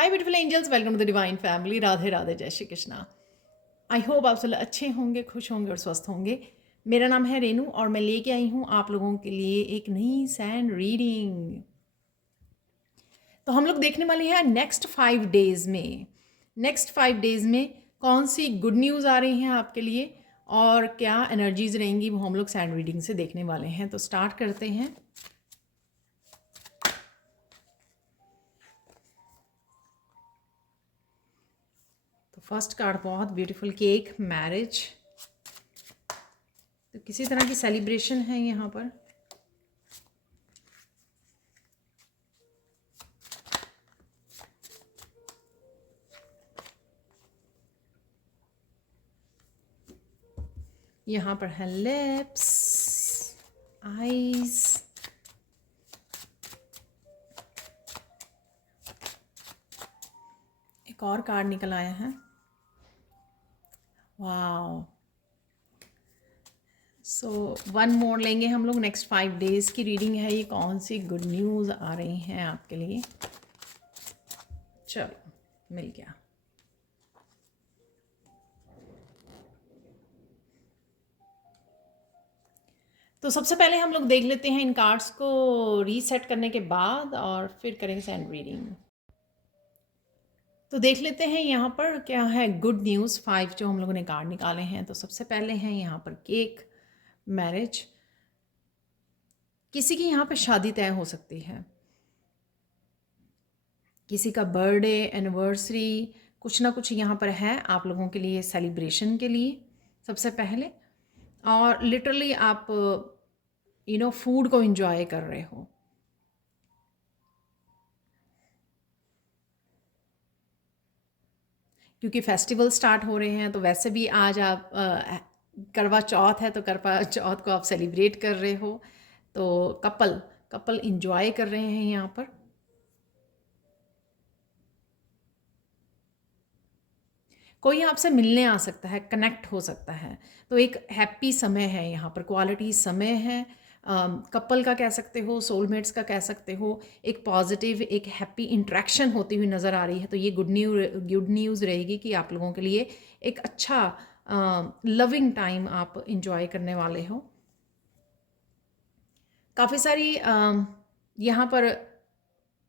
Hi beautiful angels, welcome to the divine family. Radhe Radhe, जय Shri Krishna. I hope आप सब अच्छे होंगे, खुश होंगे और स्वस्थ होंगे। मेरा नाम है रेनू और मैं लेके आई हूँ आप लोगों के लिए एक नई सैंड रीडिंग। तो हम लोग देखने वाले हैं नेक्स्ट 5 डेज में कौन सी गुड न्यूज़ आ रही हैं आपके लिए और क्या एनर्जीज रहेंगी, वो हम लोग सैंड रीडिंग से देखने वाले हैं। तो स्टार्ट करते हैं। तो फर्स्ट कार्ड बहुत ब्यूटीफुल, केक मैरिज। तो किसी तरह की सेलिब्रेशन है यहाँ पर। यहाँ पर है लिप्स, आईज, एक और कार्ड निकल आया है। वाओ। सो वन मोर लेंगे हम लोग। नेक्स्ट 5 डेज की रीडिंग है ये। कौन सी गुड न्यूज़ आ रही हैं आपके लिए। चलो, मिल गया। तो सबसे पहले हम लोग देख लेते हैं इन कार्ड्स को रीसेट करने के बाद और फिर करेंगे सैंड रीडिंग। तो देख लेते हैं यहाँ पर क्या है गुड न्यूज़। 5 जो हम लोगों ने कार्ड निकाले हैं। तो सबसे पहले हैं यहाँ पर केक मैरिज। किसी की यहाँ पे शादी तय हो सकती है, किसी का बर्थडे, एनिवर्सरी, कुछ ना कुछ यहाँ पर है आप लोगों के लिए सेलिब्रेशन के लिए सबसे पहले। और लिटरली आप फूड को एंजॉय कर रहे हो। क्योंकि फेस्टिवल स्टार्ट हो रहे हैं तो वैसे भी आज आप करवा चौथ है तो करवा चौथ को आप सेलिब्रेट कर रहे हो। तो कपल इंजॉय कर रहे हैं यहाँ पर। कोई आपसे मिलने आ सकता है, कनेक्ट हो सकता है। तो एक हैप्पी समय है यहाँ पर, क्वालिटी समय है। कपल का कह सकते हो, सोलमेट्स का कह सकते हो। एक पॉजिटिव, एक हैप्पी इंट्रैक्शन होती हुई नज़र आ रही है। तो ये गुड न्यूज़ रहेगी कि आप लोगों के लिए एक अच्छा लविंग टाइम आप इंजॉय करने वाले हो। काफ़ी सारी यहाँ पर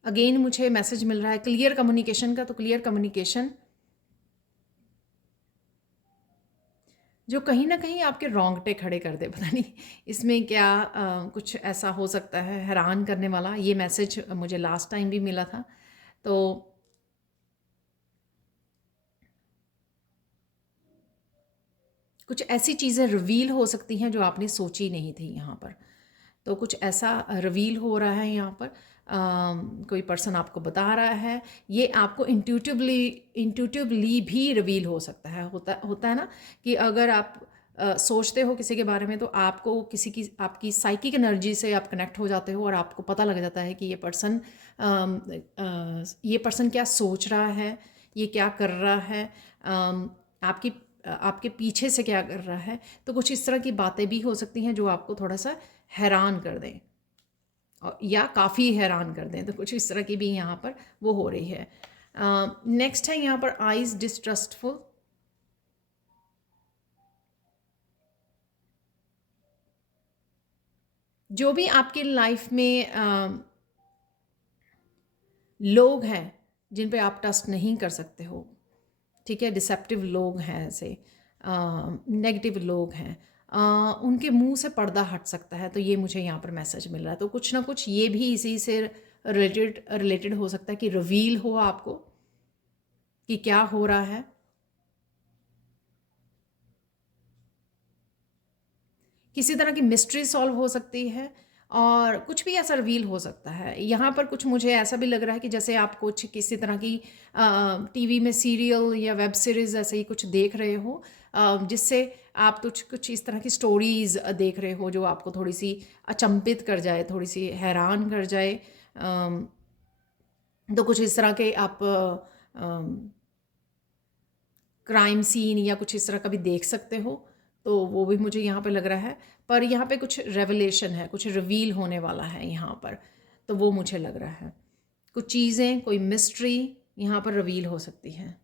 अगेन मुझे मैसेज मिल रहा है क्लियर कम्युनिकेशन का। तो क्लियर कम्युनिकेशन जो कहीं ना कहीं आपके रोंगटे खड़े कर दे। पता नहीं इसमें क्या कुछ ऐसा हो सकता है हैरान करने वाला। ये मैसेज मुझे लास्ट टाइम भी मिला था। तो कुछ ऐसी चीज़ें रिवील हो सकती हैं जो आपने सोची नहीं थी यहाँ पर। तो कुछ ऐसा रिवील हो रहा है यहाँ पर। कोई पर्सन आपको बता रहा है। ये आपको इंट्यूटिवली भी रिवील हो सकता है। होता है ना कि अगर आप सोचते हो किसी के बारे में तो आपको किसी की, आपकी साइकिक एनर्जी से आप कनेक्ट हो जाते हो और आपको पता लग जाता है कि ये पर्सन क्या सोच रहा है, ये क्या कर रहा है, आपके पीछे से क्या कर रहा है। तो कुछ इस तरह की बातें भी हो सकती हैं जो आपको थोड़ा सा हैरान कर दें या काफ़ी हैरान कर दें। तो कुछ इस तरह की भी यहाँ पर वो हो रही है। नेक्स्ट है यहाँ पर आइज डिस्ट्रस्टफुल। जो भी आपकी लाइफ में लोग हैं जिन पे आप ट्रस्ट नहीं कर सकते हो, ठीक है, डिसेप्टिव लोग हैं, ऐसे नेगेटिव लोग हैं, उनके मुंह से पर्दा हट सकता है। तो ये मुझे यहाँ पर मैसेज मिल रहा है। तो कुछ ना कुछ ये भी इसी से रिलेटेड हो सकता है कि रिवील हो आपको कि क्या हो रहा है। किसी तरह की मिस्ट्री सॉल्व हो सकती है और कुछ भी ऐसा रिवील हो सकता है। यहाँ पर कुछ मुझे ऐसा भी लग रहा है कि जैसे आप कुछ किसी तरह की टीवी में सीरियल या वेब सीरीज़ ऐसे ही कुछ देख रहे हो, जिससे आप कुछ इस तरह की स्टोरीज़ देख रहे हो जो आपको थोड़ी सी अचंभित कर जाए, थोड़ी सी हैरान कर जाए। तो कुछ इस तरह के आप क्राइम सीन या कुछ इस तरह का भी देख सकते हो। तो वो भी मुझे यहाँ पे लग रहा है। पर यहाँ पे कुछ रेवलेशन है, कुछ रिवील होने वाला है यहाँ पर। तो वो मुझे लग रहा है कुछ चीज़ें, कोई मिस्ट्री यहाँ पर रिवील हो सकती है।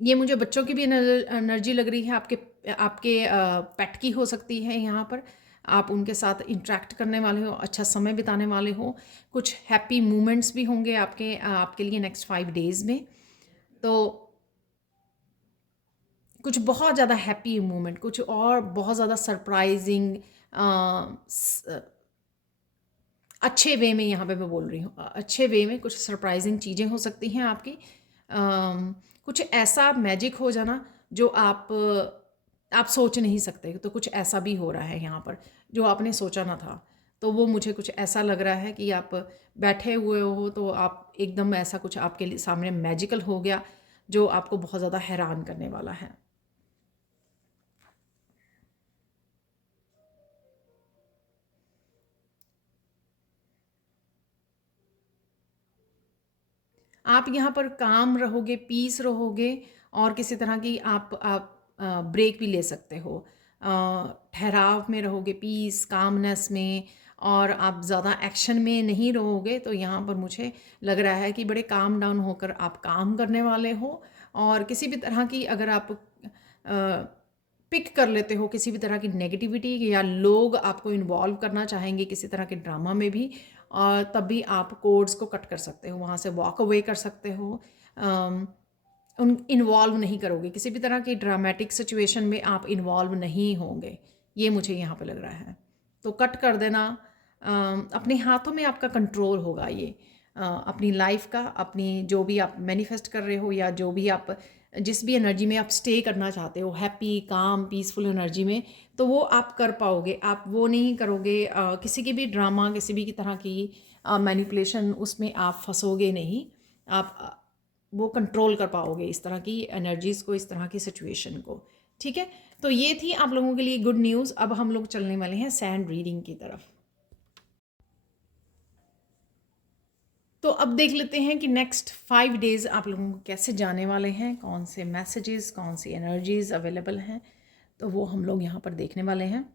ये मुझे बच्चों की भी एनर्जी लग रही है, आपके आपके पेट की हो सकती है यहाँ पर। आप उनके साथ इंटरेक्ट करने वाले हो, अच्छा समय बिताने वाले हो, कुछ हैप्पी मोमेंट्स भी होंगे आपके लिए नेक्स्ट 5 डेज़ में। तो कुछ बहुत ज़्यादा हैप्पी मोमेंट, कुछ और बहुत ज़्यादा सरप्राइजिंग, अच्छे वे में यहाँ पे मैं बोल रही हूँ, अच्छे वे में कुछ सरप्राइजिंग चीज़ें हो सकती हैं आपकी। कुछ ऐसा मैजिक हो जाना जो आप सोच नहीं सकते, तो कुछ ऐसा भी हो रहा है यहाँ पर जो आपने सोचा ना था। तो वो मुझे कुछ ऐसा लग रहा है कि आप बैठे हुए हो तो आप एकदम ऐसा कुछ आपके सामने मैजिकल हो गया जो आपको बहुत ज़्यादा हैरान करने वाला है। आप यहाँ पर काम रहोगे, पीस रहोगे, और किसी तरह की आप ब्रेक भी ले सकते हो। ठहराव में रहोगे, पीस, कामनेस में, और आप ज़्यादा एक्शन में नहीं रहोगे। तो यहाँ पर मुझे लग रहा है कि बड़े काम डाउन होकर आप काम करने वाले हो, और किसी भी तरह की अगर आप पिक कर लेते हो किसी भी तरह की नेगेटिविटी, या लोग आपको इन्वॉल्व करना चाहेंगे किसी तरह के ड्रामा में भी, और तब भी आप कोड्स को कट कर सकते हो, वहाँ से वॉक अवे कर सकते हो। उन इन्वॉल्व नहीं करोगे किसी भी तरह की ड्रामेटिक सिचुएशन में, आप इन्वॉल्व नहीं होंगे, ये मुझे यहाँ पे लग रहा है। तो कट कर देना, अपने हाथों में आपका कंट्रोल होगा ये, अपनी लाइफ का, अपनी जो भी आप मैनिफेस्ट कर रहे हो, या जो भी आप जिस भी एनर्जी में आप स्टे करना चाहते हो, हैप्पी, काम, पीसफुल एनर्जी में, तो वो आप कर पाओगे। आप वो नहीं करोगे किसी की भी ड्रामा, किसी भी की तरह की मैनिपुलेशन, उसमें आप फंसोगे नहीं। आप वो कंट्रोल कर पाओगे इस तरह की एनर्जीज़ को, इस तरह की सिचुएशन को। ठीक है, तो ये थी आप लोगों के लिए गुड न्यूज़। अब हम लोग चलने वाले हैं सैंड रीडिंग की तरफ। तो अब देख लेते हैं कि नेक्स्ट 5 डेज़ आप लोगों को कैसे जाने वाले हैं, कौन से मैसेजेस, कौन सी एनर्जीज़ अवेलेबल हैं, तो वो हम लोग यहाँ पर देखने वाले हैं।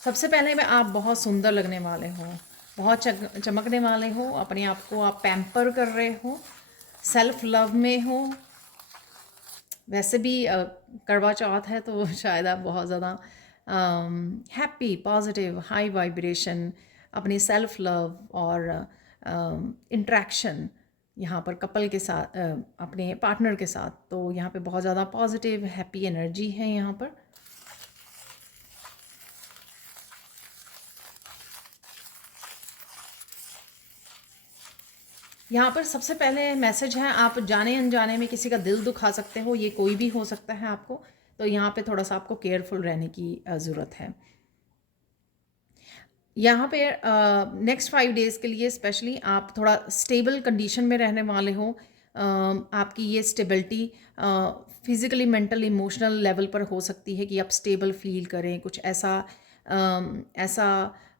सबसे पहले में आप बहुत सुंदर लगने वाले हो, बहुत चमकने वाले हो, अपने आप को आप पैम्पर कर रहे हो, सेल्फ लव में हो। वैसे भी करवा चौथ है तो शायद आप बहुत ज़्यादा हैप्पी, पॉजिटिव, हाई वाइब्रेशन, अपनी सेल्फ लव और इंट्रैक्शन यहाँ पर कपल के साथ, अपने पार्टनर के साथ, तो यहाँ पे बहुत ज़्यादा पॉजिटिव हैप्पी एनर्जी है यहाँ पर। यहाँ पर सबसे पहले मैसेज है, आप जाने अनजाने में किसी का दिल दुखा सकते हो, ये कोई भी हो सकता है आपको, तो यहाँ पे थोड़ा सा आपको केयरफुल रहने की ज़रूरत है। यहाँ पे नेक्स्ट 5 डेज़ के लिए स्पेशली आप थोड़ा स्टेबल कंडीशन में रहने वाले हो। आपकी ये stability physically, mental, emotional level पर हो सकती है कि आप स्टेबल फील करें, कुछ ऐसा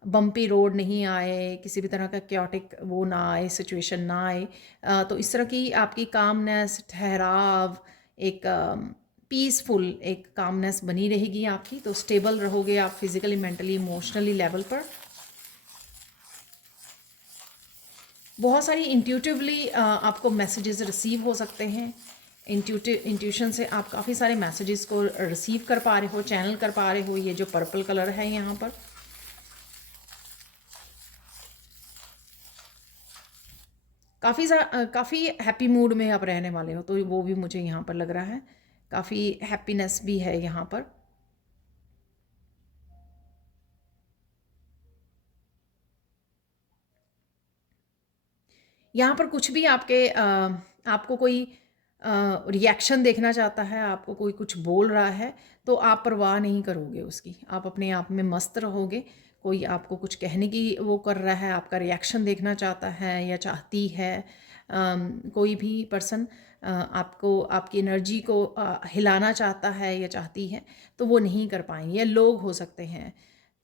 बम्पी रोड नहीं आए, किसी भी तरह का क्योटिक वो ना आए, सिचुएशन ना आए। तो इस तरह की आपकी कामनेस, ठहराव, एक पीसफुल एक कामनेस बनी रहेगी आपकी, तो स्टेबल रहोगे आप फिज़िकली, मेंटली, इमोशनली लेवल पर। बहुत सारी इंट्यूटिवली आपको मैसेजेस रिसीव हो सकते हैं। इंट्यूशन से आप काफ़ी सारे मैसेजेस को रिसीव कर पा रहे हो, चैनल कर पा रहे हो। ये जो पर्पल कलर है यहाँ पर, काफ़ी हैप्पी मूड में आप रहने वाले हो, तो वो भी मुझे यहाँ पर लग रहा है। काफ़ी हैप्पीनेस भी है यहाँ पर। यहाँ पर कुछ भी आपको कोई रिएक्शन देखना चाहता है, आपको कोई कुछ बोल रहा है, तो आप परवाह नहीं करोगे उसकी, आप अपने आप में मस्त रहोगे। कोई आपको कुछ कहने की वो कर रहा है, आपका रिएक्शन देखना चाहता है या चाहती है, कोई भी पर्सन आपको, आपकी एनर्जी को हिलाना चाहता है या चाहती है, तो वो नहीं कर पाएंगे। या लोग हो सकते हैं,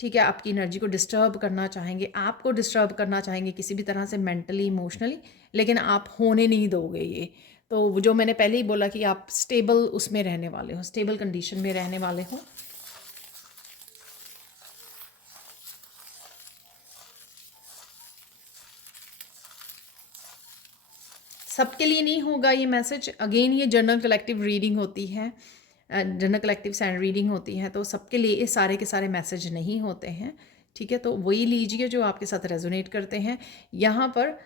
ठीक है, आपकी एनर्जी को डिस्टर्ब करना चाहेंगे, आपको डिस्टर्ब करना चाहेंगे किसी भी तरह से, मेंटली, इमोशनली, लेकिन आप होने नहीं दोगे ये। तो वो जो मैंने पहले ही बोला कि आप स्टेबल उसमें रहने वाले हो, स्टेबल कंडीशन में रहने वाले हो। सबके लिए नहीं होगा ये मैसेज। अगेन ये जनरल कलेक्टिव रीडिंग होती है, जनरल कलेक्टिव सैंड रीडिंग होती है, तो सबके लिए ये सारे के सारे मैसेज नहीं होते हैं। ठीक है, तो वही लीजिए जो आपके साथ रेजोनेट करते हैं। यहाँ पर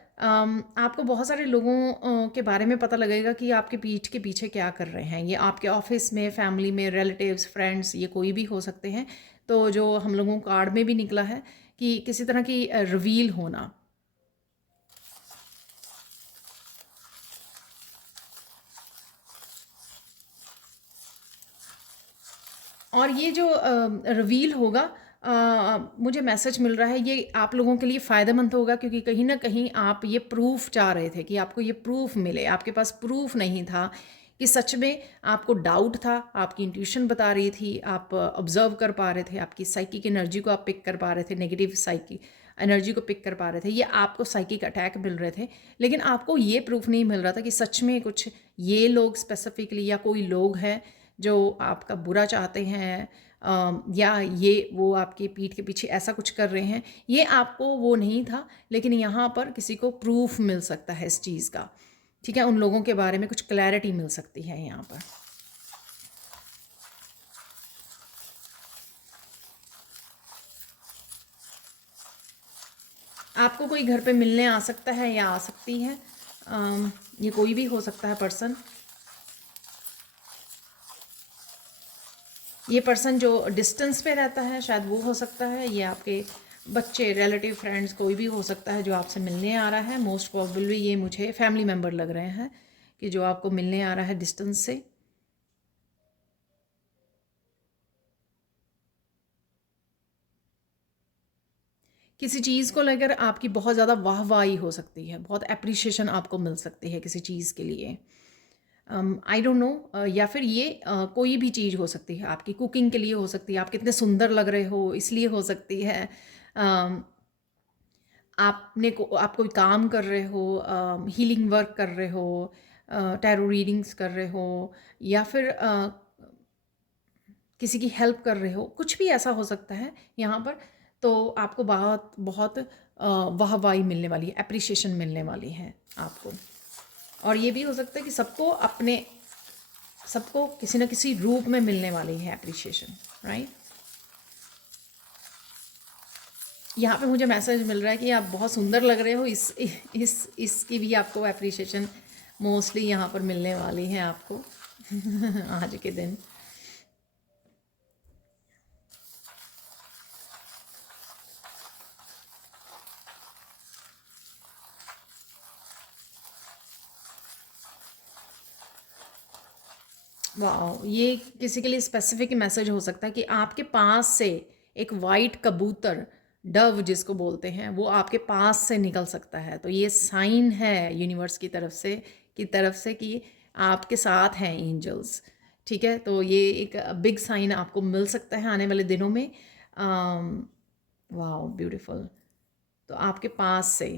आपको बहुत सारे लोगों के बारे में पता लगेगा कि आपके पीठ के पीछे क्या कर रहे हैं। ये आपके ऑफिस में, फैमिली में, रिलेटिव्स, फ्रेंड्स, ये कोई भी हो सकते हैं। तो जो हम लोगों को कार्ड में भी निकला है कि किसी तरह की रिवील होना। और ये जो रिवील होगा, मुझे मैसेज मिल रहा है ये आप लोगों के लिए फ़ायदेमंद होगा, क्योंकि कहीं ना कहीं आप ये प्रूफ चाह रहे थे कि आपको ये प्रूफ मिले। आपके पास प्रूफ नहीं था कि सच में आपको डाउट था, आपकी इंट्यूशन बता रही थी, आप ऑब्जर्व कर पा रहे थे, आपकी साइकिक एनर्जी को आप पिक कर पा रहे थे, नेगेटिव साइकी एनर्जी को पिक कर पा रहे थे, ये आपको साइकिक अटैक मिल रहे थे। लेकिन आपको ये प्रूफ नहीं मिल रहा था कि सच में कुछ ये लोग स्पेसिफिकली या कोई लोग हैं जो आपका बुरा चाहते हैं, या ये वो आपकी पीठ के पीछे ऐसा कुछ कर रहे हैं। ये आपको वो नहीं था, लेकिन यहाँ पर किसी को प्रूफ मिल सकता है इस चीज़ का। ठीक है, उन लोगों के बारे में कुछ क्लैरिटी मिल सकती है यहाँ पर। आपको कोई घर पे मिलने आ सकता है या आ सकती है, ये कोई भी हो सकता है पर्सन। ये पर्सन जो डिस्टेंस पे रहता है शायद वो हो सकता है, ये आपके बच्चे, रिलेटिव, फ्रेंड्स, कोई भी हो सकता है जो आपसे मिलने आ रहा है। मोस्ट प्रॉबेबली ये मुझे फैमिली मेम्बर लग रहे हैं कि जो आपको मिलने आ रहा है डिस्टेंस से। किसी चीज़ को लेकर आपकी बहुत ज़्यादा वाहवाही हो सकती है, बहुत अप्रिशिएशन आपको मिल सकती है किसी चीज़ के लिए। आई डोंट नो, या फिर ये कोई भी चीज़ हो सकती है, आपकी कुकिंग के लिए हो सकती है, आप कितने सुंदर लग रहे हो इसलिए हो सकती है। um, आप कोई काम कर रहे हो, हीलिंग वर्क कर रहे हो, टैरो रीडिंग्स कर रहे हो, या फिर किसी की हेल्प कर रहे हो, कुछ भी ऐसा हो सकता है यहाँ पर। तो आपको बहुत बहुत वाहवाही मिलने वाली है, अप्रिशिएशन मिलने वाली है आपको। और ये भी हो सकता है कि सबको किसी न किसी रूप में मिलने वाली है अप्रिशिएशन, राइट। यहाँ पे मुझे मैसेज मिल रहा है कि आप बहुत सुंदर लग रहे हो, इसकी भी आपको अप्रिशिएशन मोस्टली यहाँ पर मिलने वाली है आपको आज के दिन। वाह, ये किसी के लिए स्पेसिफिक मैसेज हो सकता है कि आपके पास से एक वाइट कबूतर, डव जिसको बोलते हैं, वो आपके पास से निकल सकता है। तो ये साइन है यूनिवर्स की तरफ से कि आपके साथ हैं एंजल्स। ठीक है, तो ये एक बिग साइन आपको मिल सकता है आने वाले दिनों में। वाह, ब्यूटीफुल। तो आपके पास से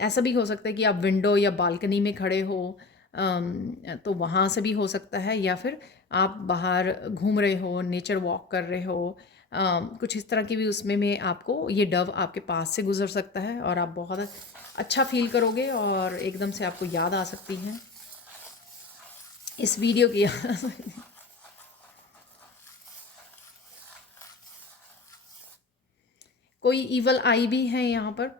ऐसा भी हो सकता है कि आप विंडो या बालकनी में खड़े हो, तो वहाँ से भी हो सकता है, या फिर आप बाहर घूम रहे हो, नेचर वॉक कर रहे हो, कुछ इस तरह की भी उसमें में आपको ये डव आपके पास से गुजर सकता है और आप बहुत अच्छा फील करोगे और एकदम से आपको याद आ सकती है इस वीडियो की याद आ सकती है। कोई ईवल आई भी है यहाँ पर।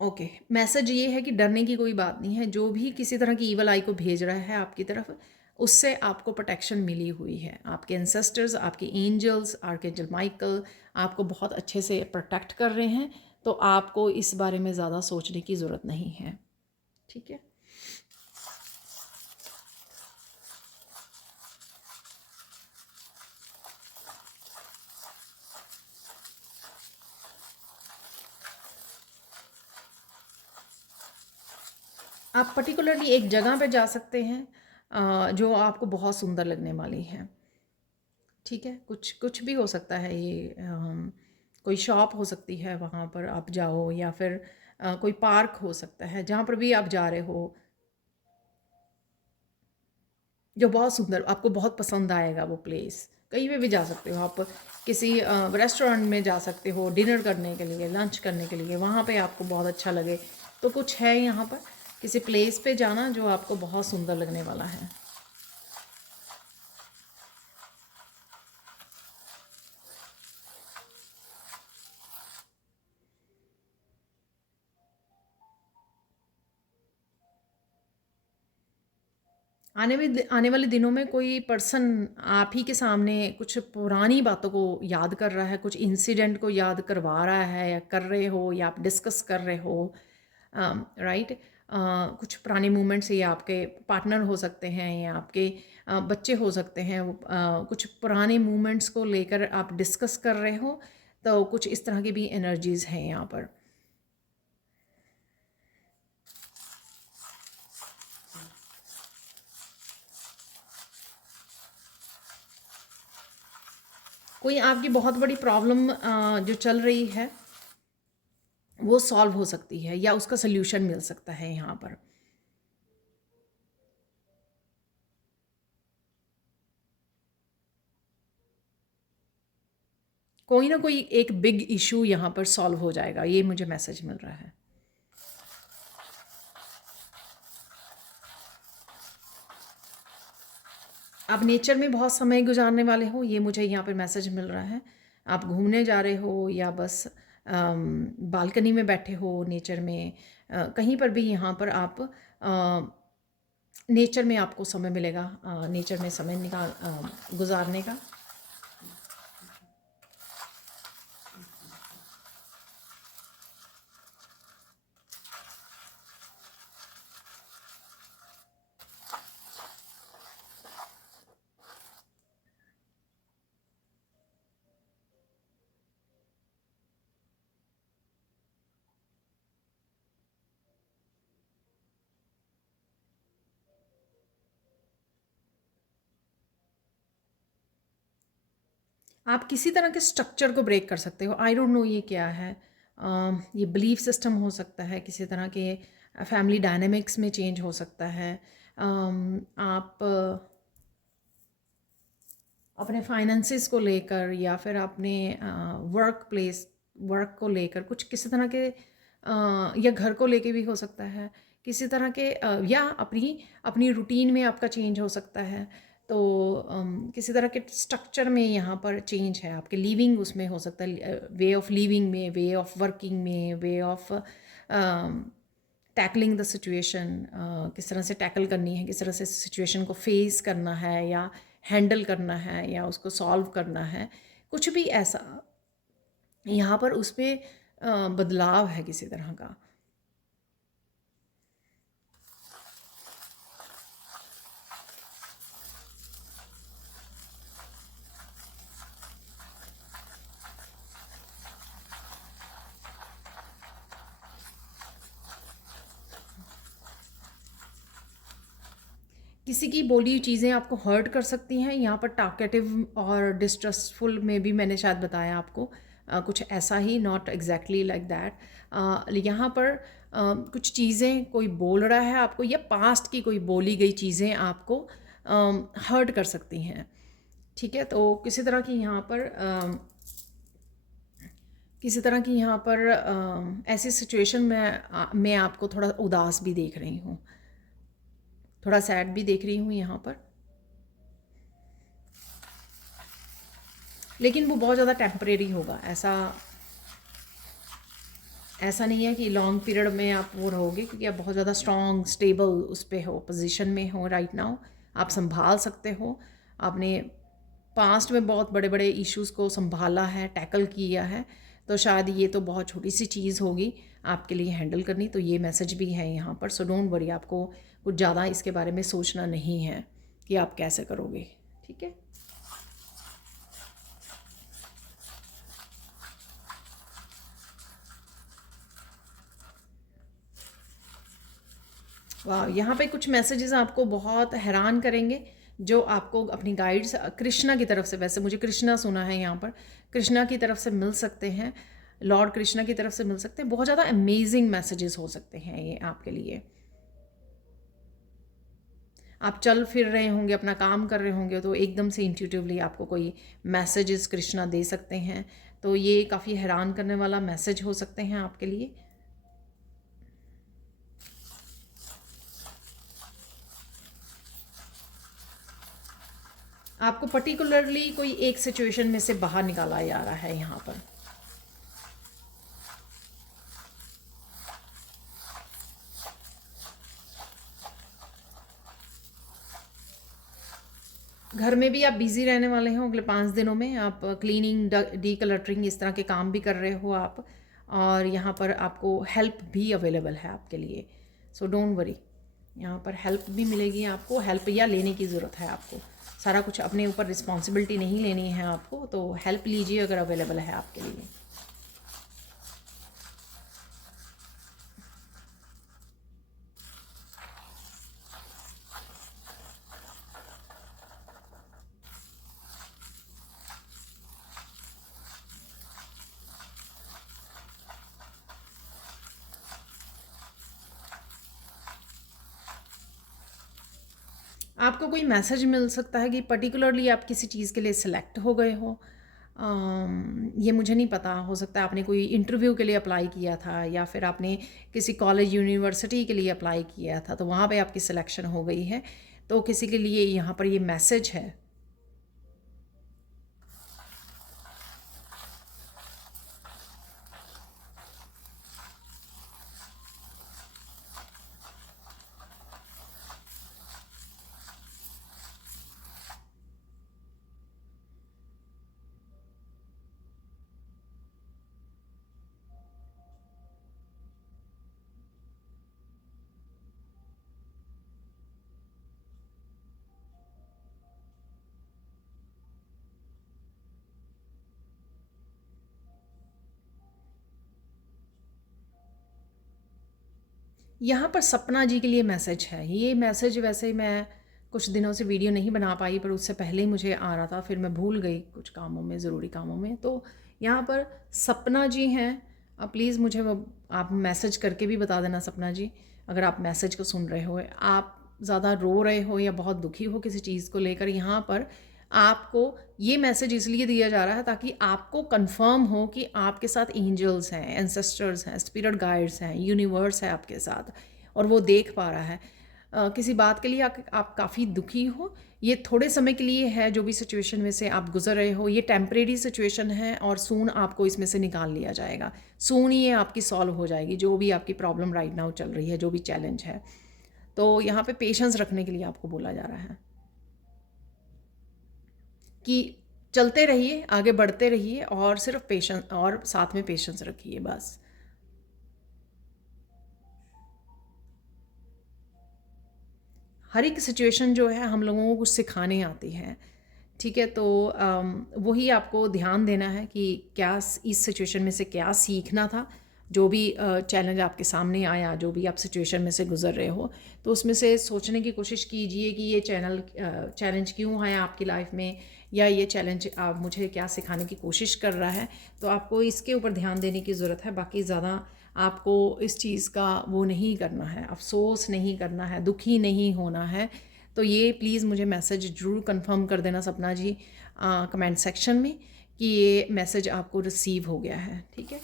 ओके, मैसेज ये है कि डरने की कोई बात नहीं है। जो भी किसी तरह की ईवल आई को भेज रहा है आपकी तरफ, उससे आपको प्रोटेक्शन मिली हुई है। आपके एंसेस्टर्स, आपके एंजल्स, आर्कएंजल माइकल आपको बहुत अच्छे से प्रोटेक्ट कर रहे हैं। तो आपको इस बारे में ज़्यादा सोचने की ज़रूरत नहीं है। ठीक है, आप पर्टिकुलरली एक जगह पे जा सकते हैं जो आपको बहुत सुंदर लगने वाली है। ठीक है, कुछ कुछ भी हो सकता है ये, कोई शॉप हो सकती है वहाँ पर आप जाओ, या फिर कोई पार्क हो सकता है जहाँ पर भी आप जा रहे हो, जो बहुत सुंदर आपको बहुत पसंद आएगा वो प्लेस। कहीं पे भी जा सकते हो आप, किसी रेस्टोरेंट में जा सकते हो डिनर करने के लिए, लंच करने के लिए, वहाँ पे आपको बहुत अच्छा लगे। तो कुछ है यहाँ पर किसी प्लेस पे जाना जो आपको बहुत सुंदर लगने वाला है। आने वाले दिनों में कोई पर्सन आप ही के सामने कुछ पुरानी बातों को याद कर रहा है, कुछ इंसिडेंट को याद करवा रहा है, या कर रहे हो, या आप डिस्कस कर रहे हो, राइट। कुछ पुराने मोमेंट्स, ये आपके पार्टनर हो सकते हैं, या आपके बच्चे हो सकते हैं, कुछ पुराने मोमेंट्स को लेकर आप डिस्कस कर रहे हो। तो कुछ इस तरह की भी एनर्जीज़ हैं यहाँ पर। कोई आपकी बहुत बड़ी प्रॉब्लम जो चल रही है वो सॉल्व हो सकती है, या उसका सल्यूशन मिल सकता है यहाँ पर। कोई ना कोई एक बिग इशू यहाँ पर सॉल्व हो जाएगा, ये मुझे मैसेज मिल रहा है। आप नेचर में बहुत समय गुजारने वाले हो, ये मुझे यहाँ पर मैसेज मिल रहा है। आप घूमने जा रहे हो, या बस बालकनी में बैठे हो नेचर में, कहीं पर भी यहाँ पर आप नेचर में आपको समय मिलेगा, नेचर में समय गुजारने का। आप किसी तरह के स्ट्रक्चर को ब्रेक कर सकते हो। आई डोंट नो ये क्या है। ये बिलीफ सिस्टम हो सकता है, किसी तरह के फैमिली डायनेमिक्स में चेंज हो सकता है। आप अपने फाइनेंसिस को लेकर, या फिर अपने वर्क प्लेस, वर्क को लेकर कुछ किसी तरह के या घर को लेके भी हो सकता है, किसी तरह के या अपनी अपनी रूटीन में आपका चेंज हो सकता है। तो किसी तरह के स्ट्रक्चर में यहाँ पर चेंज है, आपके लिविंग उसमें हो सकता है, वे ऑफ लिविंग में, वे ऑफ वर्किंग में, way of tackling the situation, किस तरह से टैकल करनी है, किस तरह से सिचुएशन को फेस करना है, या हैंडल करना है, या उसको सॉल्व करना है। कुछ भी ऐसा यहाँ पर उसमें बदलाव है किसी तरह का। किसी की बोली हुई चीज़ें आपको हर्ट कर सकती हैं। यहाँ पर टॉकेटिव और डिस्ट्रस्टफुल में भी मैंने शायद बताया आपको, कुछ ऐसा ही, नॉट एग्जैक्टली लाइक दैट। यहाँ पर कुछ चीज़ें कोई बोल रहा है आपको, या पास्ट की कोई बोली गई चीज़ें आपको हर्ट कर सकती हैं। ठीक है, तो किसी तरह की यहाँ पर किसी तरह की यहाँ पर ऐसी सिचुएशन में आपको थोड़ा उदास भी देख रही हूँ, थोड़ा सैड भी देख रही हूँ यहाँ पर। लेकिन वो बहुत ज़्यादा टेम्परेरी होगा, ऐसा ऐसा नहीं है कि लॉन्ग पीरियड में आप वो रहोगे, क्योंकि आप बहुत ज़्यादा स्ट्रॉन्ग स्टेबल उस पे हो, पोजीशन में हो राइट नाउ। आप संभाल सकते हो। आपने पास्ट में बहुत बड़े बड़े इश्यूज़ को संभाला है, टैकल किया है, तो शायद ये तो बहुत छोटी सी चीज़ होगी आपके लिए हैंडल करनी। तो ये मैसेज भी है यहाँ पर। सो डोंट वरी, आपको कुछ ज़्यादा इसके बारे में सोचना नहीं है कि आप कैसे करोगे। ठीक है, वाह, यहाँ पे कुछ मैसेजेस आपको बहुत हैरान करेंगे। जो आपको अपनी गाइड्स कृष्णा की तरफ से, वैसे मुझे कृष्णा सुना है यहाँ पर, कृष्णा की तरफ से मिल सकते हैं, लॉर्ड कृष्णा की तरफ से मिल सकते हैं। बहुत ज़्यादा अमेजिंग मैसेजेस हो सकते हैं ये आपके लिए। आप चल फिर रहे होंगे, अपना काम कर रहे होंगे, तो एकदम से इंट्यूटिवली आपको कोई मैसेजेस कृष्णा दे सकते हैं। तो ये काफ़ी हैरान करने वाला मैसेज हो सकते हैं आपके लिए। आपको पर्टिकुलरली कोई एक सिचुएशन में से बाहर निकाला जा रहा है यहाँ पर। घर में भी आप बिज़ी रहने वाले हैं अगले 5 दिनों में। आप क्लीनिंग, डी कलटरिंग, इस तरह के काम भी कर रहे हो आप, और यहाँ पर आपको हेल्प भी अवेलेबल है आपके लिए। सो डोंट वरी, यहाँ पर हेल्प भी मिलेगी आपको। हेल्प या लेने की ज़रूरत है आपको, सारा कुछ अपने ऊपर रिस्पॉन्सिबिलिटी नहीं लेनी है आपको, तो हेल्प लीजिए अगर अवेलेबल है आपके लिए। आपको कोई मैसेज मिल सकता है कि पर्टिकुलरली आप किसी चीज़ के लिए सिलेक्ट हो गए हो। ये मुझे नहीं पता, हो सकता है आपने कोई इंटरव्यू के लिए अप्लाई किया था, या फिर आपने किसी कॉलेज यूनिवर्सिटी के लिए अप्लाई किया था, तो वहाँ पे आपकी सिलेक्शन हो गई है। तो किसी के लिए यहाँ पर ये मैसेज है। यहाँ पर सपना जी के लिए मैसेज है। ये मैसेज वैसे मैं कुछ दिनों से वीडियो नहीं बना पाई, पर उससे पहले ही मुझे आ रहा था, फिर मैं भूल गई कुछ कामों में, ज़रूरी कामों में। तो यहाँ पर सपना जी हैं। आप प्लीज़ मुझे वो आप मैसेज करके भी बता देना सपना जी, अगर आप मैसेज को सुन रहे हो, आप ज़्यादा रो रहे हो या बहुत दुखी हो किसी चीज़ को लेकर। यहाँ पर आपको ये मैसेज इसलिए दिया जा रहा है ताकि आपको कंफर्म हो कि आपके साथ एंजल्स हैं, एंसेस्टर्स हैं, स्पिरिट गाइड्स हैं, यूनिवर्स है आपके साथ, और वो देख पा रहा है। किसी बात के लिए आप काफ़ी दुखी हो, ये थोड़े समय के लिए है। जो भी सिचुएशन में से आप गुजर रहे हो, ये टेम्परेरी सिचुएशन है, और सून आपको इसमें से निकाल लिया जाएगा। सून ही ये आपकी सॉल्व हो जाएगी, जो भी आपकी प्रॉब्लम राइट नाउ चल रही है, जो भी चैलेंज है। तो यहाँ पे पेशेंस रखने के लिए आपको बोला जा रहा है कि चलते रहिए, आगे बढ़ते रहिए, और सिर्फ पेशेंस, और साथ में पेशेंस रखिए बस। हर एक सिचुएशन जो है हम लोगों को कुछ सिखाने आती है, ठीक है। तो वही आपको ध्यान देना है कि क्या इस सिचुएशन में से क्या सीखना था। जो भी चैलेंज आपके सामने आया, जो भी आप सिचुएशन में से गुजर रहे हो, तो उसमें से सोचने की कोशिश कीजिए कि ये चैलेंज क्यों है आपकी लाइफ में, या ये चैलेंज आप मुझे क्या सिखाने की कोशिश कर रहा है। तो आपको इसके ऊपर ध्यान देने की ज़रूरत है। बाकी ज़्यादा आपको इस चीज़ का वो नहीं करना है, अफसोस नहीं करना है, दुखी नहीं होना है। तो ये प्लीज़ मुझे मैसेज ज़रूर कंफर्म कर देना सपना जी कमेंट सेक्शन में कि ये मैसेज आपको रिसीव हो गया है, ठीक है।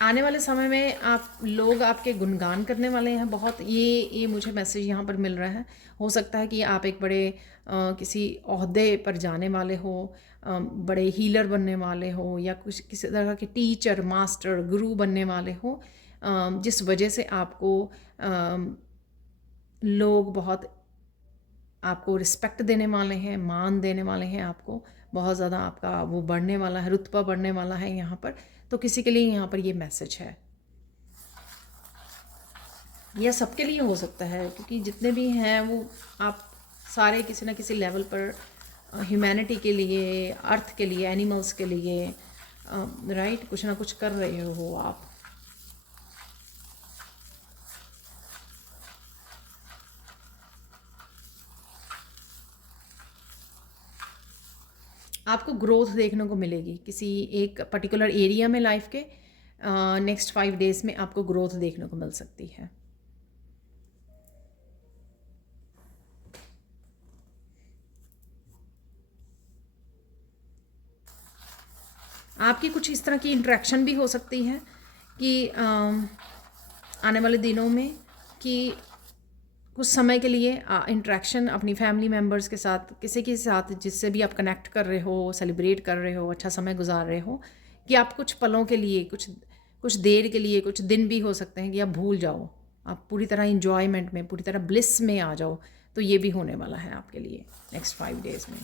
आने वाले समय में आप लोग आपके गुणगान करने वाले हैं बहुत। ये मुझे मैसेज यहाँ पर मिल रहा है। हो सकता है कि आप एक बड़े किसी ओहदे पर जाने वाले हो, बड़े हीलर बनने वाले हो, या कुछ किसी तरह के टीचर, मास्टर, गुरु बनने वाले हो, जिस वजह से आपको लोग बहुत आपको रिस्पेक्ट देने वाले हैं, मान देने वाले हैं आपको। बहुत ज़्यादा आपका वो बढ़ने वाला है, रुतबा बढ़ने वाला है यहाँ पर। तो किसी के लिए यहाँ पर ये मैसेज है, यह सबके लिए हो सकता है, क्योंकि जितने भी हैं वो आप सारे किसी न किसी लेवल पर ह्यूमैनिटी के लिए, अर्थ के लिए, एनिमल्स के लिए, राइट, कुछ ना कुछ कर रहे हो आप। आपको ग्रोथ देखने को मिलेगी किसी एक पर्टिकुलर एरिया में लाइफ के। नेक्स्ट 5 डेज़ में आपको ग्रोथ देखने को मिल सकती है। आपकी कुछ इस तरह की इंटरेक्शन भी हो सकती है कि आने वाले दिनों में कि कुछ समय के लिए इंटरेक्शन अपनी फैमिली मेम्बर्स के साथ, किसी के साथ जिससे भी आप कनेक्ट कर रहे हो, सेलिब्रेट कर रहे हो, अच्छा समय गुजार रहे हो, कि आप कुछ पलों के लिए, कुछ देर के लिए, कुछ दिन भी हो सकते हैं कि आप भूल जाओ, आप पूरी तरह इंजॉयमेंट में, पूरी तरह ब्लिस में आ जाओ। तो ये भी होने वाला है आपके लिए नेक्स्ट 5 डेज़ में।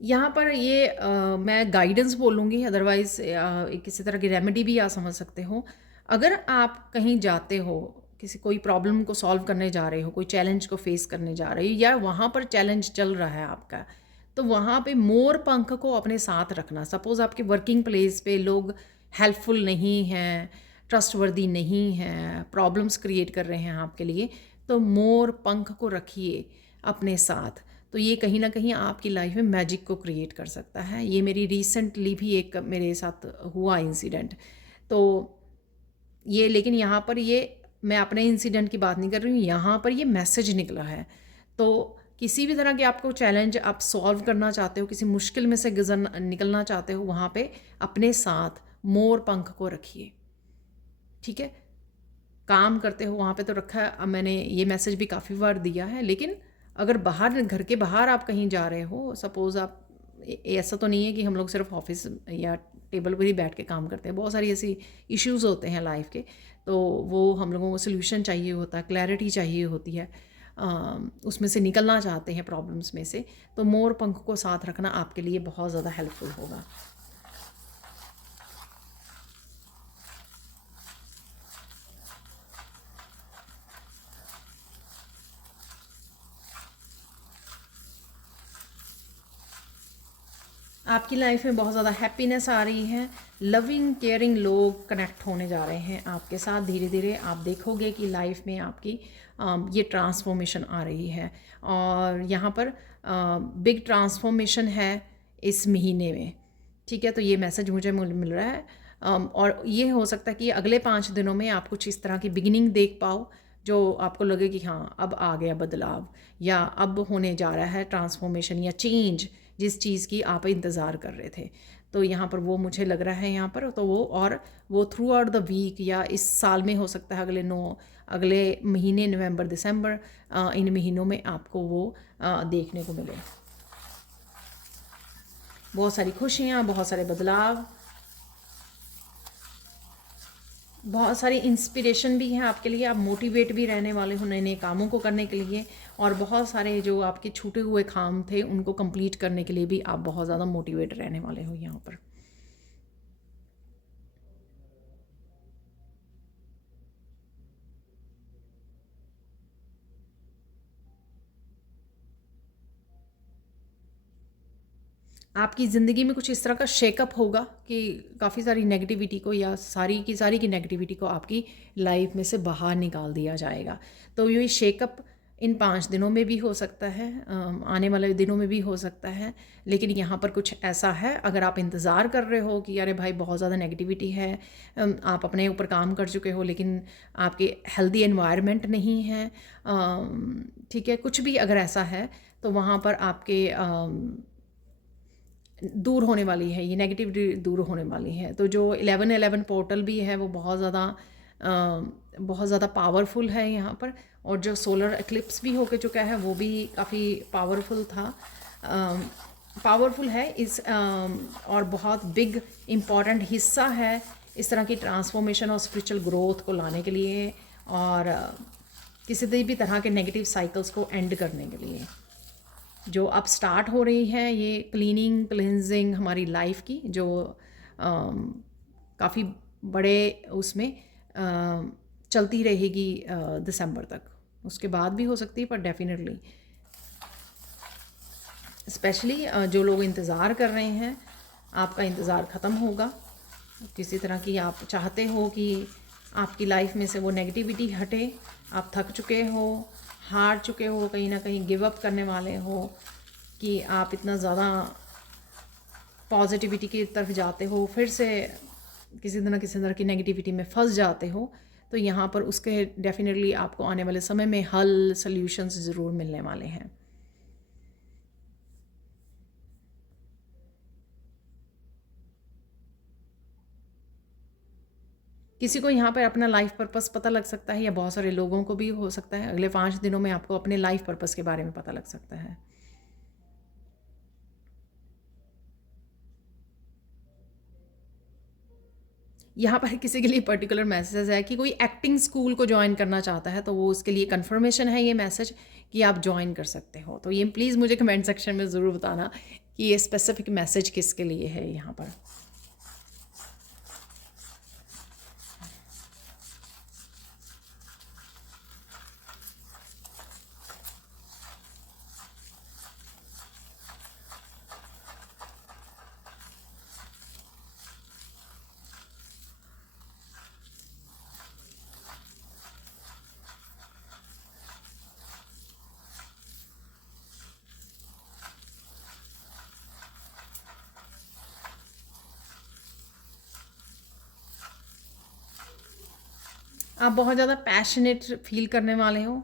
यहाँ पर ये मैं गाइडेंस बोलूँगी, अदरवाइज़ किसी तरह की रेमेडी भी आप समझ सकते हो। अगर आप कहीं जाते हो, किसी कोई प्रॉब्लम को सॉल्व करने जा रहे हो, कोई चैलेंज को फेस करने जा रहे हो, या वहाँ पर चैलेंज चल रहा है आपका, तो वहाँ पे मोर पंख को अपने साथ रखना। सपोज़ आपके वर्किंग प्लेस पे लोग हेल्पफुल नहीं हैं, ट्रस्टवर्दी नहीं हैं, प्रॉब्लम्स क्रिएट कर रहे हैं आपके लिए, तो मोर पंख को रखिए अपने साथ। तो ये कहीं ना कहीं आपकी लाइफ में मैजिक को क्रिएट कर सकता है। ये मेरी रिसेंटली भी एक मेरे साथ हुआ इंसिडेंट। तो ये, लेकिन यहाँ पर ये मैं अपने इंसिडेंट की बात नहीं कर रही हूँ, यहाँ पर ये मैसेज निकला है। तो किसी भी तरह के आपको चैलेंज आप सॉल्व करना चाहते हो, किसी मुश्किल में से गुजर निकलना चाहते हो, वहाँ पे अपने साथ मोर पंख को रखिए। ठीक है, काम करते हो वहाँ पे तो रखा है। मैंने ये मैसेज भी काफ़ी बार दिया है, लेकिन अगर बाहर, घर के बाहर आप कहीं जा रहे हो, सपोज़ आप, ऐसा तो नहीं है कि हम लोग सिर्फ ऑफिस या टेबल पर ही बैठ के काम करते हैं, बहुत सारी ऐसी इश्यूज़ होते हैं लाइफ के, तो वो हम लोगों को सोल्यूशन चाहिए होता है, क्लैरिटी चाहिए होती है, उसमें से निकलना चाहते हैं प्रॉब्लम्स में से, तो मोर पंख को साथ रखना आपके लिए बहुत ज़्यादा हेल्पफुल होगा। आपकी लाइफ में बहुत ज़्यादा हैप्पीनेस आ रही है, लविंग केयरिंग लोग कनेक्ट होने जा रहे हैं आपके साथ। धीरे धीरे आप देखोगे कि लाइफ में आपकी ये ट्रांसफॉर्मेशन आ रही है, और यहाँ पर बिग ट्रांसफॉर्मेशन है इस महीने में। ठीक है, तो ये मैसेज मुझे मिल रहा है। और ये हो सकता है कि अगले 5 दिनों में आप कुछ इस तरह की बिगिनिंग देख पाओ, जो आपको लगे कि हाँ, अब आ गया बदलाव, या अब होने जा रहा है ट्रांसफॉर्मेशन या चेंज, जिस चीज़ की आप इंतज़ार कर रहे थे। तो यहाँ पर वो मुझे लग रहा है यहाँ पर, तो वो थ्रू आउट द वीक या इस साल में हो सकता है, अगले महीने नवंबर दिसंबर, इन महीनों में आपको वो देखने को मिले। बहुत सारी खुशियाँ, बहुत सारे बदलाव, बहुत सारी इंस्पिरेशन भी है आपके लिए। आप मोटिवेट भी रहने वाले हो नए नए कामों को करने के लिए, और बहुत सारे जो आपके छूटे हुए काम थे उनको कंप्लीट करने के लिए भी आप बहुत ज़्यादा मोटिवेट रहने वाले हो यहाँ पर। आपकी ज़िंदगी में कुछ इस तरह का शेकअप होगा कि काफ़ी सारी नेगेटिविटी को, या सारी की नेगेटिविटी को आपकी लाइफ में से बाहर निकाल दिया जाएगा। तो ये शेकअप इन 5 दिनों में भी हो सकता है, आने वाले दिनों में भी हो सकता है। लेकिन यहाँ पर कुछ ऐसा है, अगर आप इंतज़ार कर रहे हो कि अरे भाई बहुत ज़्यादा नेगेटिविटी है, आप अपने ऊपर काम कर चुके हो लेकिन आपके हेल्दी एनवायरनमेंट नहीं है, ठीक है, कुछ भी अगर ऐसा है, तो वहाँ पर आपके दूर होने वाली है, ये नेगेटिविटी दूर होने वाली है। तो जो 1111 पोर्टल भी है वो बहुत ज़्यादा पावरफुल है यहाँ पर, और जो सोलर एक्लिप्स भी होके चुका है वो भी काफ़ी पावरफुल था, पावरफुल है इस, और बहुत बिग इम्पॉर्टेंट हिस्सा है इस तरह की ट्रांसफॉर्मेशन और स्पिरिचुअल ग्रोथ को लाने के लिए। और किसी भी तरह के नेगेटिव साइकिल्स को एंड करने के लिए। जो अब स्टार्ट हो रही है ये क्लींजिंग हमारी लाइफ की, जो काफ़ी बड़े उसमें चलती रहेगी दिसंबर तक। उसके बाद भी हो सकती है, पर डेफिनेटली स्पेशली जो लोग इंतज़ार कर रहे हैं, आपका इंतज़ार ख़त्म होगा। किसी तरह की आप चाहते हो कि आपकी लाइफ में से वो नेगेटिविटी हटे, आप थक चुके हो, हार चुके हो, कहीं ना कहीं गिव अप करने वाले हो कि आप इतना ज़्यादा पॉजिटिविटी की तरफ जाते हो, फिर से किसी तरह की नेगेटिविटी में फंस जाते हो, तो यहाँ पर उसके डेफिनेटली आपको आने वाले समय में हल, सल्यूशंस ज़रूर मिलने वाले हैं। किसी को यहाँ पर अपना लाइफ पर्पस पता लग सकता है, या बहुत सारे लोगों को भी हो सकता है अगले 5 दिनों में आपको अपने लाइफ पर्पस के बारे में पता लग सकता है। यहाँ पर किसी के लिए पर्टिकुलर मैसेज है कि कोई एक्टिंग स्कूल को ज्वाइन करना चाहता है, तो वो उसके लिए कंफर्मेशन है ये मैसेज कि आप ज्वाइन कर सकते हो। तो ये प्लीज़ मुझे कमेंट सेक्शन में ज़रूर बताना कि ये स्पेसिफिक मैसेज किसके लिए है यहाँ पर। आप बहुत ज़्यादा पैशनेट फील करने वाले हो,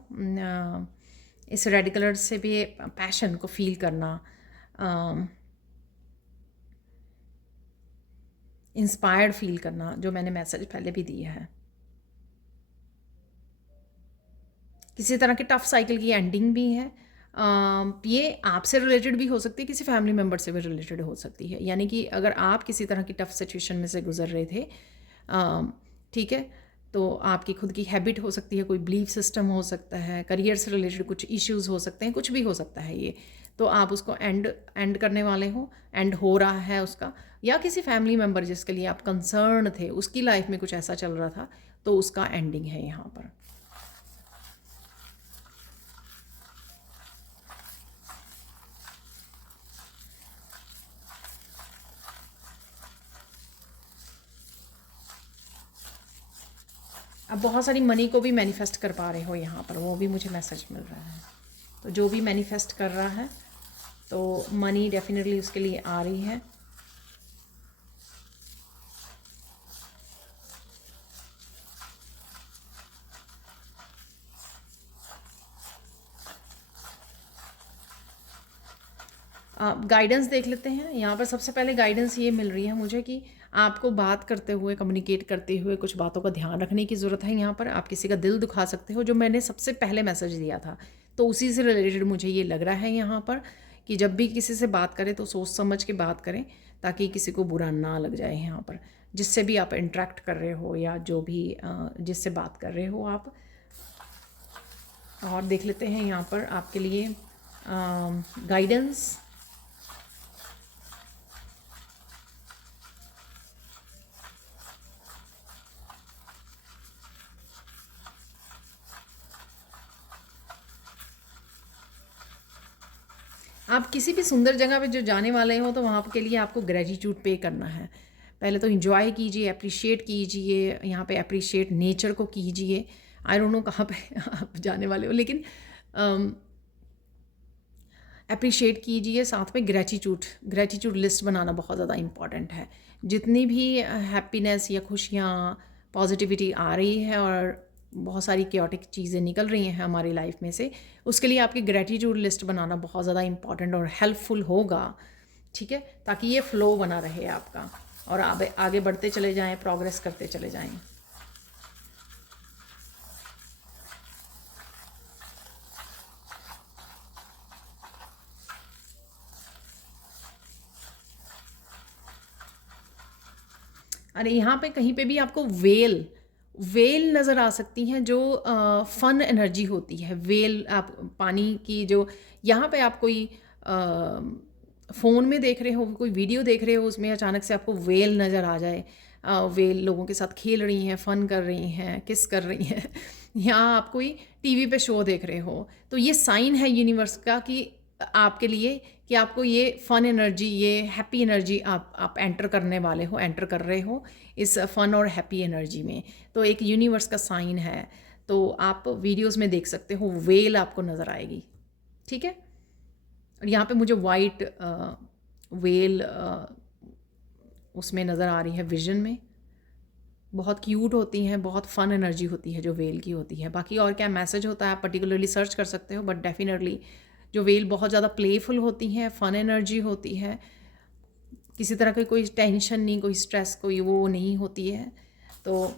इस रेड कलर से भी पैशन को फील करना, इंस्पायर्ड फील करना, जो मैंने मैसेज पहले भी दिया है। किसी तरह की टफ साइकिल की एंडिंग भी है। ये आपसे रिलेटेड भी हो सकती है, किसी फैमिली मेम्बर से भी रिलेटेड हो सकती है। यानी कि अगर आप किसी तरह की टफ सिचुएशन में से गुजर रहे थे, ठीक है, तो आपकी खुद की हैबिट हो सकती है, कोई बिलीफ सिस्टम हो सकता है, करियर से रिलेटेड कुछ इश्यूज हो सकते हैं, कुछ भी हो सकता है ये। तो आप उसको एंड करने वाले हो, एंड हो रहा है उसका, या किसी फैमिली मेम्बर जिसके लिए आप कंसर्न थे उसकी लाइफ में कुछ ऐसा चल रहा था, तो उसका एंडिंग है यहाँ पर। अब बहुत सारी मनी को भी मैनिफेस्ट कर पा रहे हो यहाँ पर, वो भी मुझे मैसेज मिल रहा है। तो जो भी मैनिफेस्ट कर रहा है, तो मनी डेफिनेटली उसके लिए आ रही है। गाइडेंस देख लेते हैं। यहाँ पर सबसे पहले गाइडेंस ये मिल रही है मुझे कि आपको बात करते हुए, कम्युनिकेट करते हुए कुछ बातों का ध्यान रखने की ज़रूरत है। यहाँ पर आप किसी का दिल दुखा सकते हो, जो मैंने सबसे पहले मैसेज दिया था, तो उसी से रिलेटेड मुझे ये लग रहा है यहाँ पर कि जब भी किसी से बात करें तो सोच समझ के बात करें, ताकि किसी को बुरा ना लग जाए यहाँ पर, जिससे भी आप इंटरेक्ट कर रहे हो या जो भी जिससे बात कर रहे हो आप। और देख लेते हैं यहाँ पर आपके लिए गाइडेंस। आप किसी भी सुंदर जगह पे जो जाने वाले हो, तो वहाँ के लिए आपको ग्रेटिट्यूड पे करना है। पहले तो इंजॉय कीजिए, अप्रिशिएट कीजिए, यहाँ पे अप्रिशिएट नेचर को कीजिए। आई डोंट नो कहाँ पे आप जाने वाले हो, लेकिन अप्रिशिएट कीजिए। साथ में ग्रेटिट्यूड लिस्ट बनाना बहुत ज़्यादा इम्पॉर्टेंट है। जितनी भी हैप्पीनेस या खुशियाँ, पॉजिटिविटी आ रही है और बहुत सारी क्योटिक चीज़ें निकल रही हैं हमारी लाइफ में से, उसके लिए आपकी ग्रेटिट्यूड लिस्ट बनाना बहुत ज़्यादा इम्पॉर्टेंट और हेल्पफुल होगा, ठीक है, ताकि ये फ्लो बना रहे आपका और आगे बढ़ते चले जाएं, प्रोग्रेस करते चले जाएं। अरे यहाँ पे कहीं पे भी आपको वेल वेल नज़र आ सकती हैं जो फ़न एनर्जी होती है। वेल आप पानी की जो यहाँ पे आप कोई फ़ोन में देख रहे हो, कोई वीडियो देख रहे हो, उसमें अचानक से आपको वेल नज़र आ जाए। वेल लोगों के साथ खेल रही हैं, फ़न कर रही हैं, किस कर रही हैं या आप कोई टीवी पे शो देख रहे हो, तो ये साइन है यूनिवर्स का कि आपके लिए कि आपको ये फ़न एनर्जी, ये हैप्पी एनर्जी आप एंटर करने वाले हो, एंटर कर रहे हो इस फ़न और हैप्पी एनर्जी में। तो एक यूनिवर्स का साइन है। तो आप वीडियोस में देख सकते हो वेल आपको नज़र आएगी, ठीक है। और यहाँ पे मुझे वाइट वेल उसमें नज़र आ रही है विजन में। बहुत क्यूट होती हैं, बहुत फ़न एनर्जी होती है जो वेल की होती है। बाकी और क्या मैसेज होता है आप पर्टिकुलरली सर्च कर सकते हो, बट डेफिनेटली जो वेल बहुत ज़्यादा प्लेफुल होती हैं, फ़न एनर्जी होती है, किसी तरह की कोई टेंशन नहीं, कोई स्ट्रेस, कोई वो नहीं होती है। तो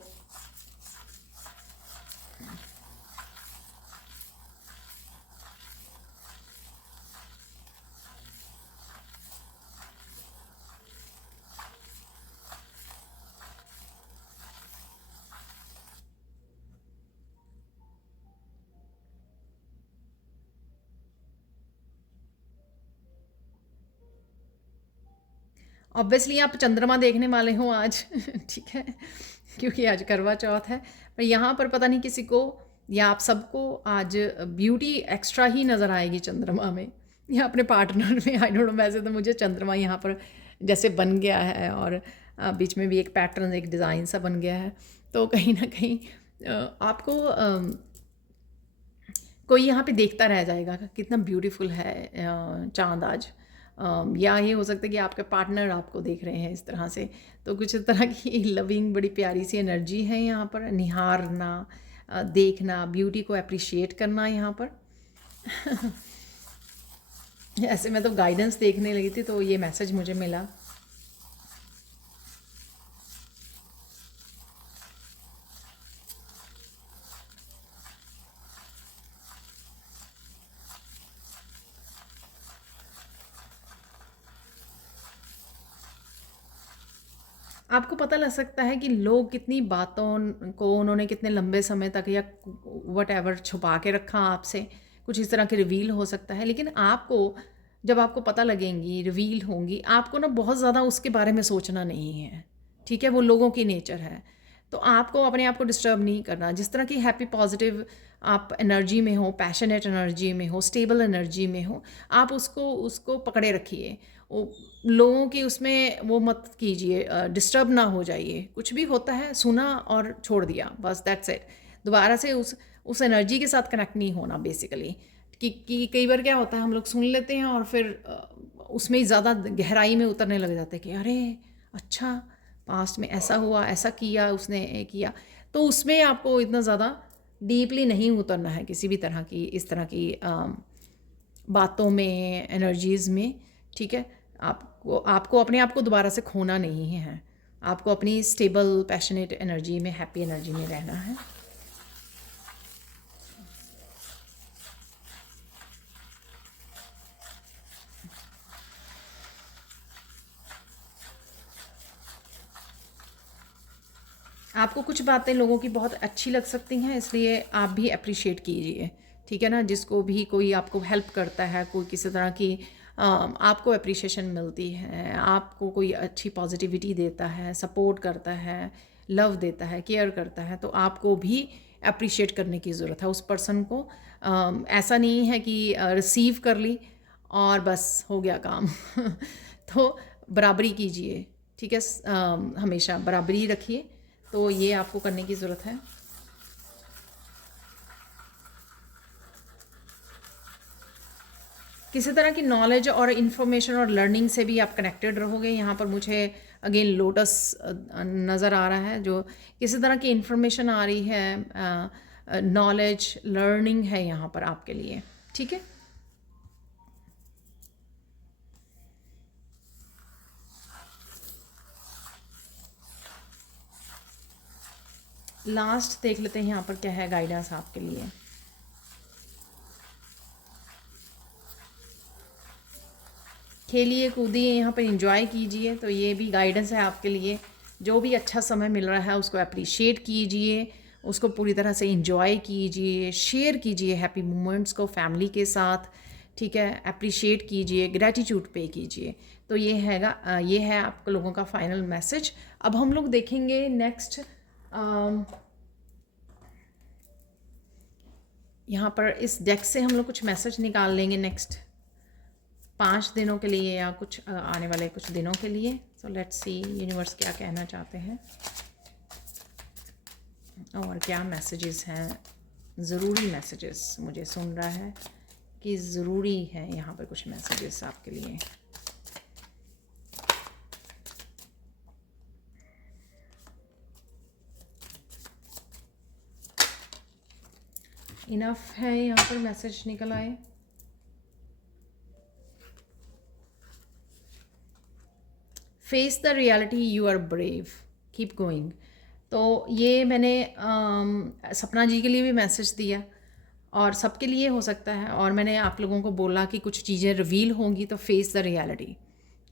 ऑब्वियसली आप चंद्रमा देखने वाले हो आज ठीक है, क्योंकि आज करवा चौथ है। पर यहाँ पर पता नहीं किसी को या आप सबको आज ब्यूटी एक्स्ट्रा ही नज़र आएगी चंद्रमा में या अपने पार्टनर में। आई डोंट नो, वैसे तो मुझे चंद्रमा यहाँ पर जैसे बन गया है और बीच में भी एक पैटर्न, एक डिज़ाइन सा बन गया है। तो कहीं ना कहीं आपको कोई यहाँ पे देखता रह जाएगा कि कितना ब्यूटीफुल है चाँद आज। या ये हो सकता है कि आपके पार्टनर आपको देख रहे हैं इस तरह से। तो कुछ इस तरह की लविंग बड़ी प्यारी सी एनर्जी है यहाँ पर। निहारना, देखना, ब्यूटी को अप्रिशिएट करना यहाँ पर ऐसे मैं तो गाइडेंस देखने लगी थी तो ये मैसेज मुझे मिला। आपको पता लग सकता है कि लोग कितनी बातों को उन्होंने कितने लंबे समय तक या वट एवर छुपा के रखा आपसे, कुछ इस तरह के रिवील हो सकता है। लेकिन आपको जब आपको पता लगेंगी, रिवील होंगी, आपको ना बहुत ज़्यादा उसके बारे में सोचना नहीं है, ठीक है। वो लोगों की नेचर है। तो आपको अपने आप को डिस्टर्ब नहीं करना। जिस तरह की हैप्पी पॉजिटिव आप एनर्जी में हो, पैशनेट एनर्जी में हो, स्टेबल एनर्जी में हो, आप उसको उसको पकड़े रखिए। वो लोगों की उसमें वो मत कीजिए, डिस्टर्ब ना हो जाइए। कुछ भी होता है सुना और छोड़ दिया, बस दैट्स इट। दोबारा से उस एनर्जी के साथ कनेक्ट नहीं होना बेसिकली। कि कई बार क्या होता है, हम लोग सुन लेते हैं और फिर उसमें ही ज़्यादा गहराई में उतरने लग जाते हैं कि अरे अच्छा पास्ट में ऐसा हुआ, ऐसा किया उसने, किया। तो उसमें आपको इतना ज़्यादा डीपली नहीं उतरना है किसी भी तरह की, इस तरह की बातों में, एनर्जीज़ में, ठीक है। आपको आपको अपने आप को दोबारा से खोना नहीं है। आपको अपनी स्टेबल पैशनेट एनर्जी में, हैप्पी एनर्जी में रहना है। आपको कुछ बातें लोगों की बहुत अच्छी लग सकती हैं, इसलिए आप भी अप्रिशिएट कीजिए, ठीक है ना। जिसको भी कोई आपको हेल्प करता है, कोई किसी तरह की आपको अप्रिशिएशन मिलती है, आपको कोई अच्छी पॉजिटिविटी देता है, सपोर्ट करता है, लव देता है, केयर करता है, तो आपको भी अप्रिशिएट करने की ज़रूरत है उस पर्सन को। ऐसा नहीं है कि रिसीव कर ली और बस हो गया काम तो बराबरी कीजिए, ठीक है। हमेशा बराबरी रखिए। तो ये आपको करने की ज़रूरत है। किसी तरह की नॉलेज और इन्फॉर्मेशन और लर्निंग से भी आप कनेक्टेड रहोगे। यहाँ पर मुझे अगेन लोटस नज़र आ रहा है, जो किसी तरह की इन्फॉर्मेशन आ रही है, नॉलेज, लर्निंग है यहाँ पर आपके लिए, ठीक है। लास्ट देख लेते हैं यहाँ पर क्या है गाइडेंस आपके लिए। खेलिए कूदिए, यहाँ पर एंजॉय कीजिए। तो ये भी गाइडेंस है आपके लिए। जो भी अच्छा समय मिल रहा है उसको अप्रिशिएट कीजिए, उसको पूरी तरह से इंजॉय कीजिए, शेयर कीजिए हैप्पी मोमेंट्स को फैमिली के साथ, ठीक है, अप्रिशिएट कीजिए, ग्रैटिट्यूड पे कीजिए। तो ये है आप लोगों का फाइनल मैसेज। अब हम लोग देखेंगे नेक्स्ट, यहाँ पर इस डेक से हम लोग कुछ मैसेज निकाल लेंगे नेक्स्ट 5 दिनों के लिए या कुछ आने वाले कुछ दिनों के लिए। सो लेट्स सी यूनिवर्स क्या कहना चाहते हैं और क्या मैसेजेस हैं, ज़रूरी मैसेजेस मुझे सुन रहा है कि ज़रूरी है यहाँ पर कुछ मैसेजेस आपके लिए। इनफ है यहाँ पर मैसेज निकल आए। Face the reality, you are brave, keep going. तो ये मैंने सपना जी के लिए भी मैसेज दिया और सबके लिए हो सकता है, और मैंने आप लोगों को बोला कि कुछ चीज़ें रिवील होंगी तो फेस द रियलिटी,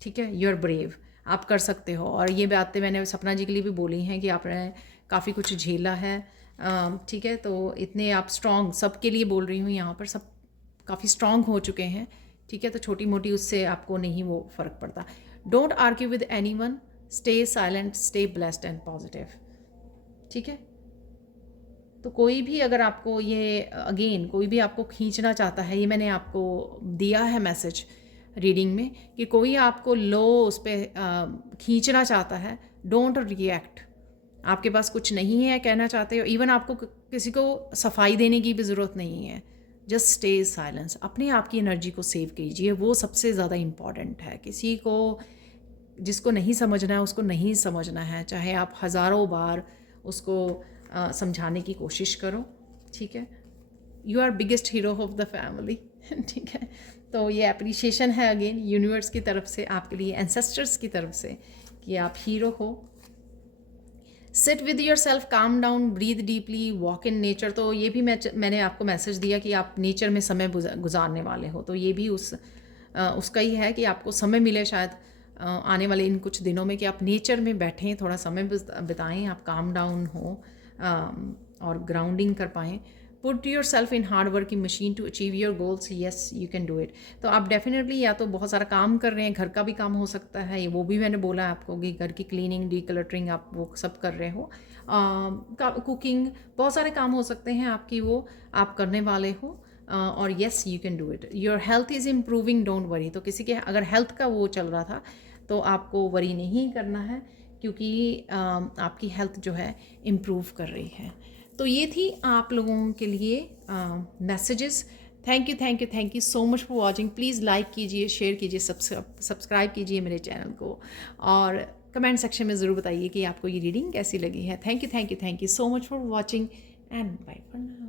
ठीक है, यू आर ब्रेव, आप कर सकते हो। और ये बातें मैंने सपना जी के लिए भी बोली हैं कि आपने काफ़ी कुछ झेला है, ठीक है, तो इतने आप स्ट्रॉन्ग, सबके लिए बोल रही हूँ यहाँ पर, सब काफ़ी स्ट्रॉन्ग हो चुके हैं, ठीक है, तो छोटी मोटी उससे आपको नहीं वो फ़र्क पड़ता। Don't argue with any one, stay silent, stay blessed and positive, ठीक है। तो कोई भी अगर आपको ये अगेन कोई भी आपको खींचना चाहता है, ये मैंने आपको दिया है मैसेज रीडिंग में कि कोई आपको लो उस पर खींचना चाहता है, डोंट रिएक्ट। आपके पास कुछ नहीं है कहना चाहते हो, इवन आपको किसी को सफाई देने की भी ज़रूरत नहीं है, जस्ट स्टे साइलेंस, अपने आप की एनर्जी को सेव कीजिए, वो सबसे ज़्यादा इम्पॉर्टेंट है। किसी को जिसको नहीं समझना है उसको नहीं समझना है, चाहे आप हज़ारों बार उसको समझाने की कोशिश करो, ठीक है। You are biggest hero of the family, ठीक है। तो ये अप्रिशिएशन है अगेन यूनिवर्स की तरफ से आपके लिए, एंसेस्टर्स की तरफ से, कि आप हीरो हो। Sit with yourself, calm down, breathe deeply, walk in nature. तो ये भी मैंने आपको मैसेज दिया कि आप नेचर में समय गुजारने वाले हो, तो ये भी उसका ही है कि आपको समय मिले शायद आने वाले इन कुछ दिनों में कि आप नेचर में बैठें, थोड़ा समय बिताएं, आप काम डाउन हो और ग्राउंडिंग कर पाएँ। Put yourself in hard working machine to achieve your goals, yes you can do it. तो आप डेफिनेटली या तो बहुत सारा काम कर रहे हैं, घर का भी काम हो सकता है, ये वो भी मैंने बोला आपको कि घर की क्लीनिंग, डीक्लटरिंग आप वो सब कर रहे हो, कुकिंग, बहुत सारे काम हो सकते हैं आपकी, वो आप करने वाले हो, और yes you can do it. Your health is improving, don't worry. तो किसी के अगर हेल्थ का वो चल रहा था तो आपको वरी नहीं करना है, क्योंकि आपकी हेल्थ जो है इम्प्रूव कर रही है। तो ये थी आप लोगों के लिए messages. Thank you so much for watching. Please like कीजिए, शेयर कीजिए, सब्सक्राइब कीजिए मेरे चैनल को, और कमेंट सेक्शन में ज़रूर बताइए कि आपको ये रीडिंग कैसी लगी है। Thank you so much for watching and bye for now.